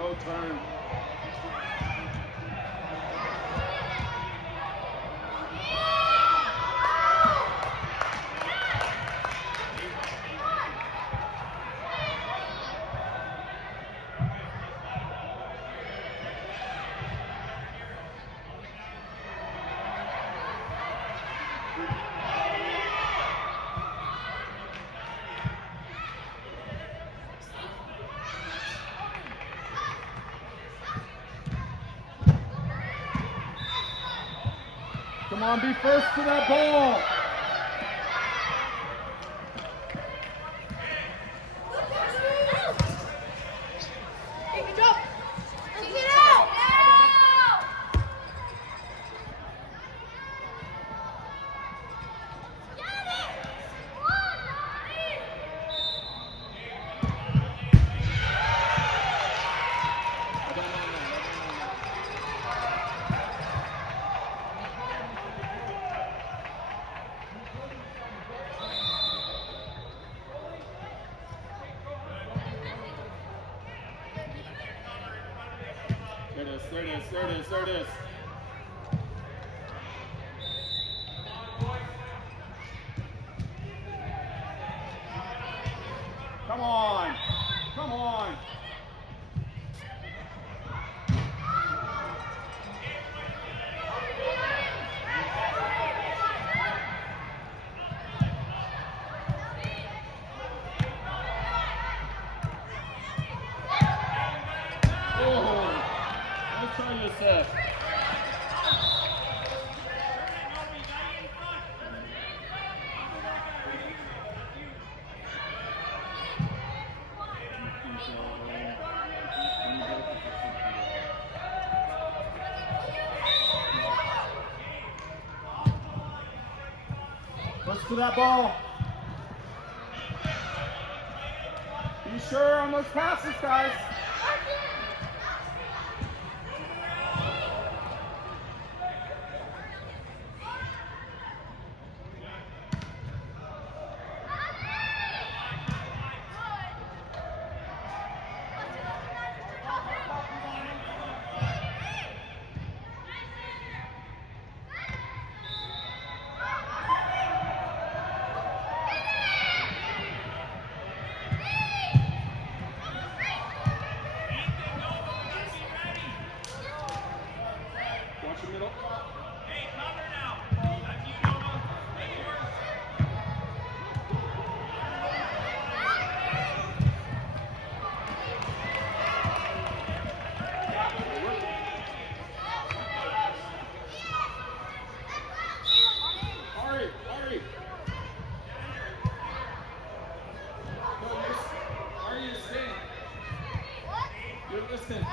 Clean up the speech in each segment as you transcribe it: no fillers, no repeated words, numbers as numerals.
No turn. Come on, be first to that ball. There it is. Come on. Joseph. Push to that ball. Be sure on those passes, guys. Watch your middle. Hurry, hurry. No, are you staying? You're listening.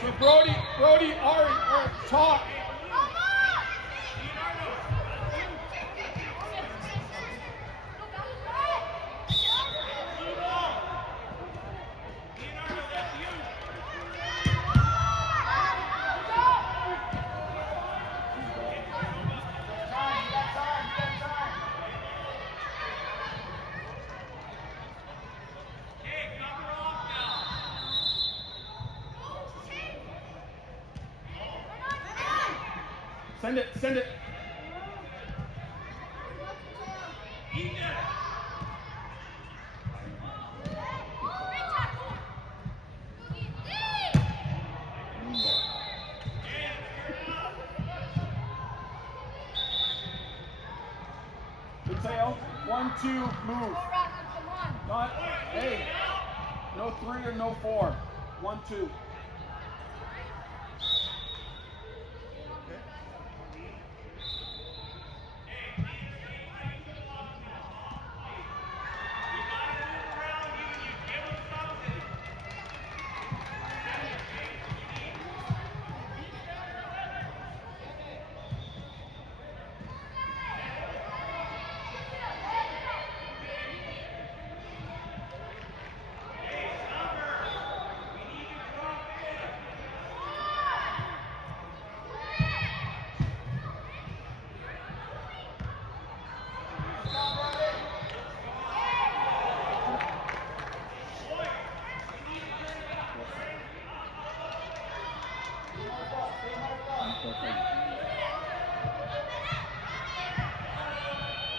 So Brody, Ari, talk. Send it. Good tail. 1, 2, move. Not, hey, no 3 or no 4. 1, 2.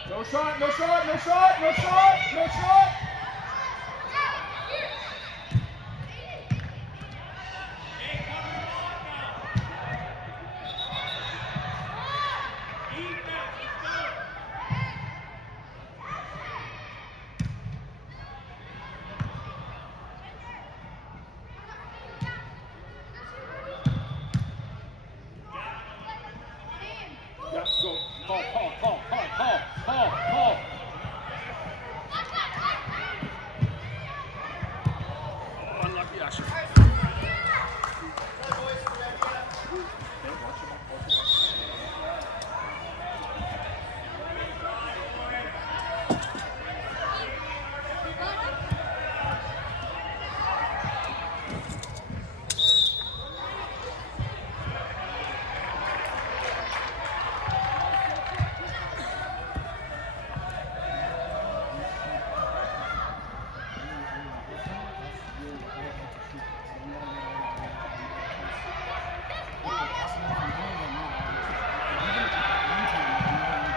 No shot, no shot, no shot, no shot, no shot. Yeah, go. Call.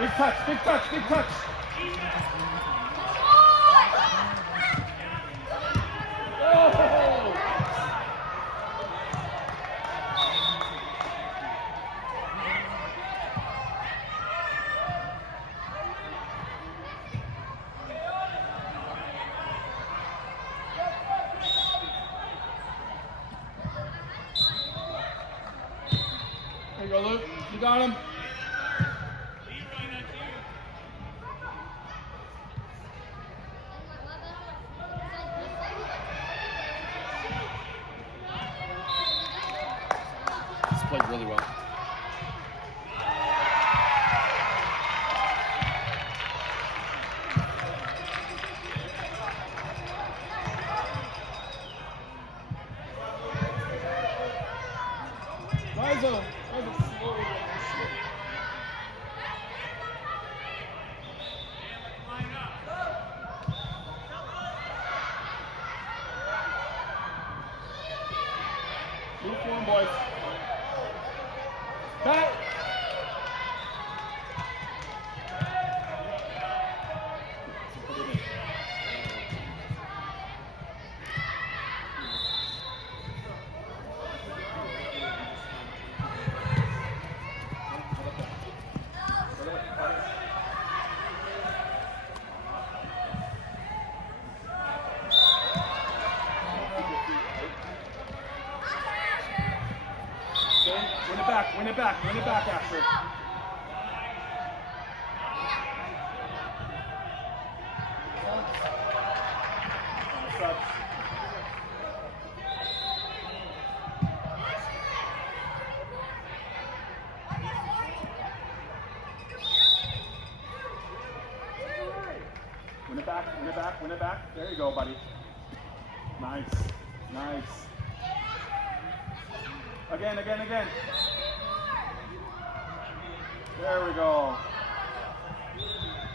Big touch, big touch, big touch. Oh! There you go, Luke. You got him. He's played really well. Guys are slow. Move forward, boys. Back. Win it back, Asher. Win it back. There you go, buddy. Nice. Again. There we go.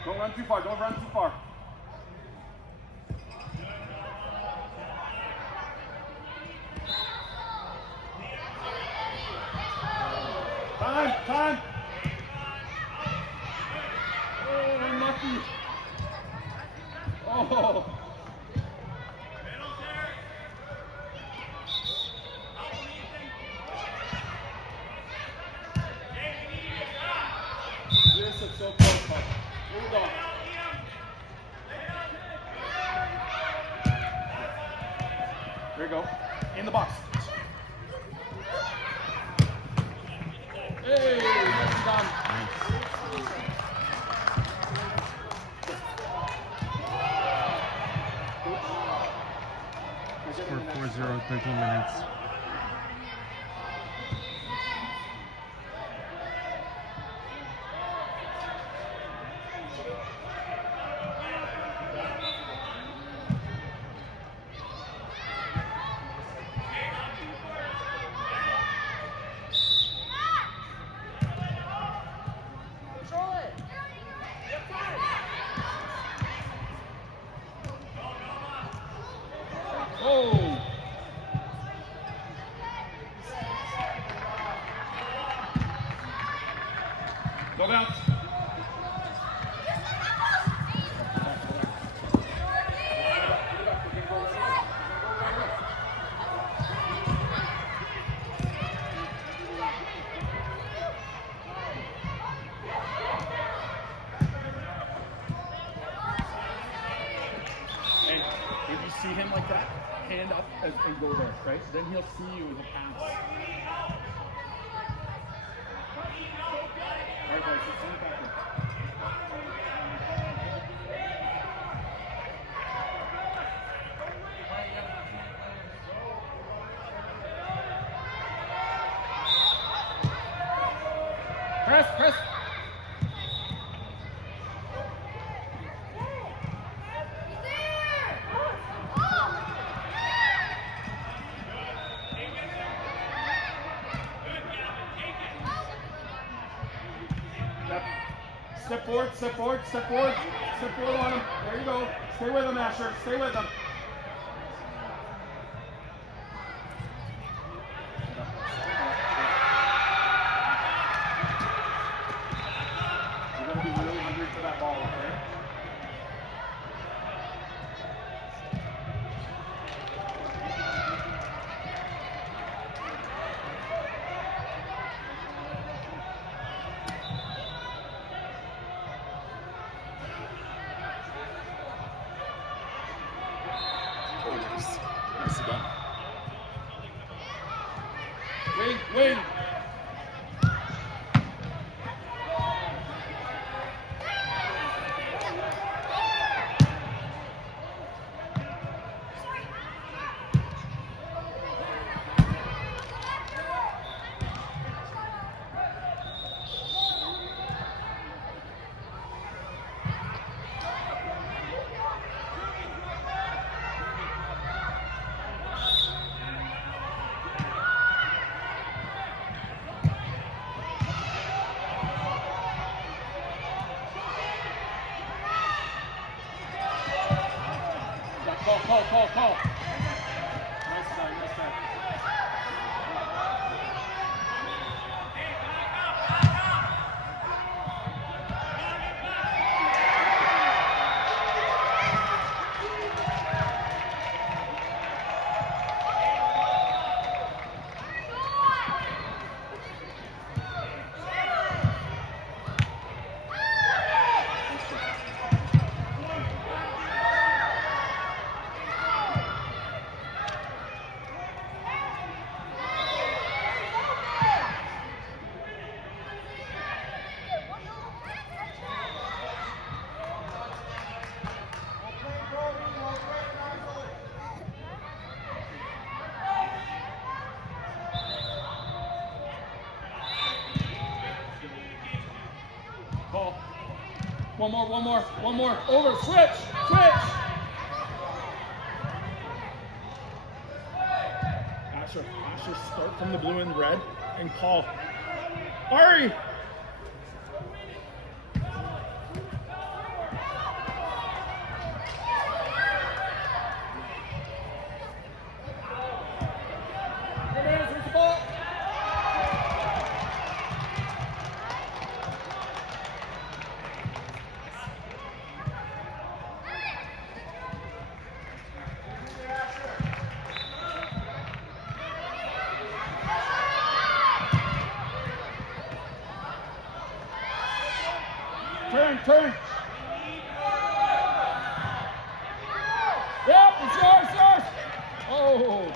Don't run too far. Time. Oh, unlucky. Oh. This is so close, Puck. Here we go. There you go. In the box. Hey, nicely done. Score 4-0, 13 minutes. Oh! Go bounce. Hey, if you see him like that, hand up and go there, right? Then he'll see you as a pass. All right, boys, let's send it back in. Press. Step forward on him. There you go. Stay with him, Asher. Stay with him. You're going to be Wait. Call. Nice try. Call. One more. Over. Switch. Asher, start from the blue and red and call. Ari! Where's the ball? Turn. Yep, it's yours. Oh.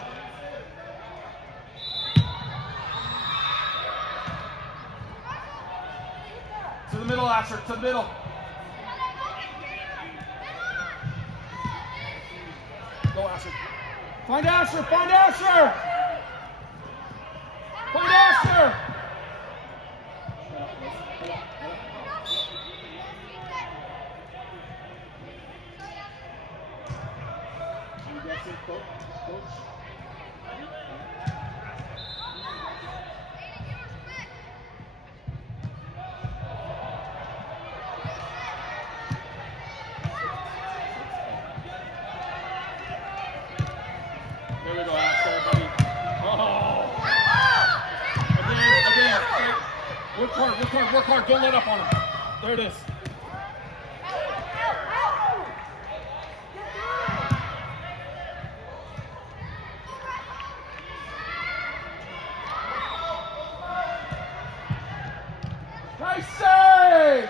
To the middle, Asher, to the middle. Go, Asher. Find Asher. Coach. There we go, Asher, buddy. Oh! Again. Work hard. Don't let up on him. There it is. Nice save!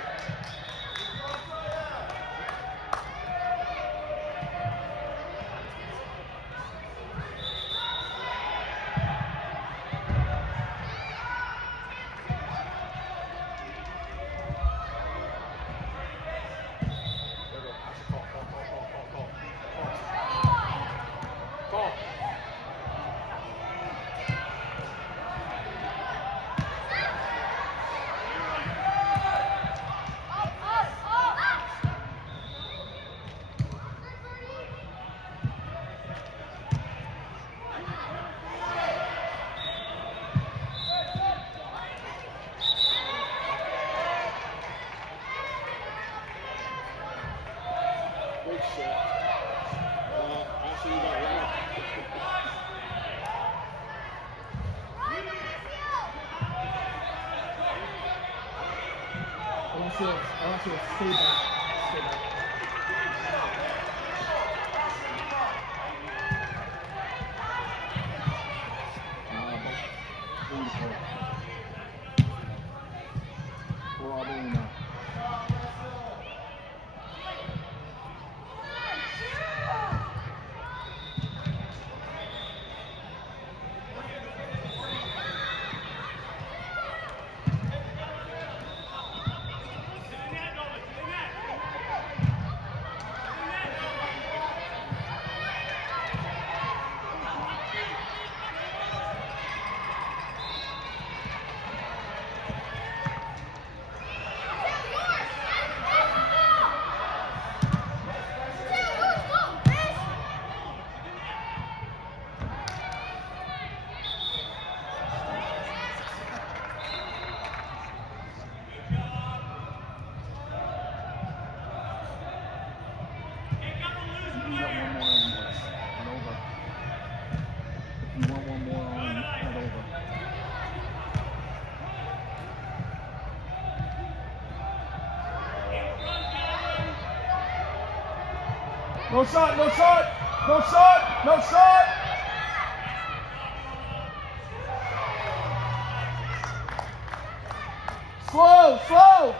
Call. Good shot. Asher, you got right. I want you to stay back. We're all doing now. No shot, no shot, no shot, no shot. Slow, slow.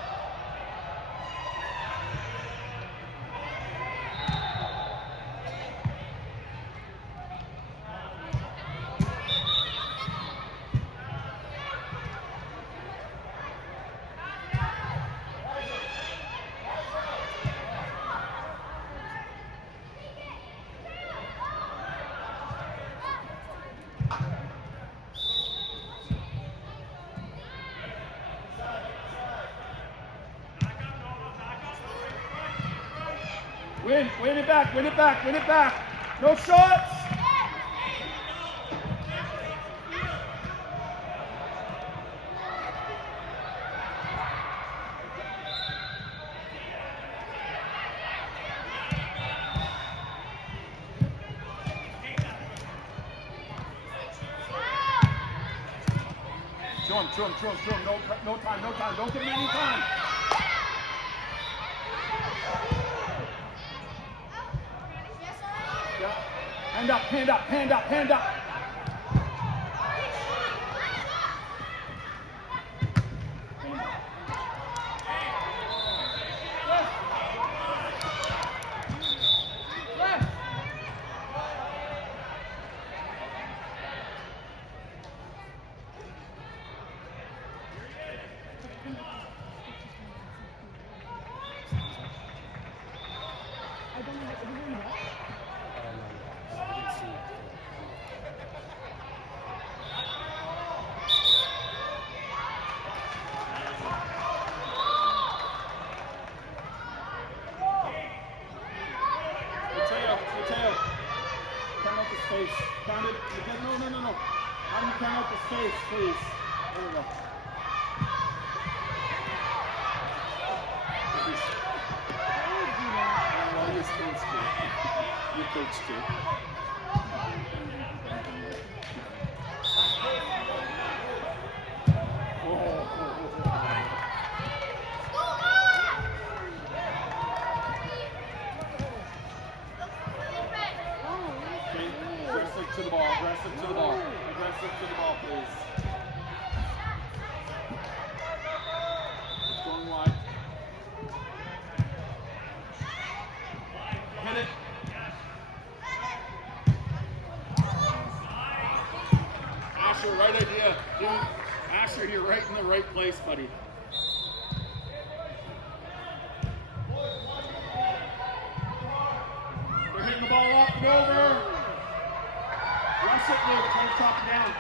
Win it back, win it back, win it back. No shots. Chew him. No time. Don't give him any time. Yeah. Hand up. Mateo. Count out the space. Count it. No. How do you count out the space, please? There we go. Well, you're supposed to. You're coach too. Aggressive to the ball, please. It's going wide. Hit it. Asher, right idea. Dude, Asher, you're right in the right place, buddy. They're hitting the ball up and over. Rush it, Luke. Try to chop it down.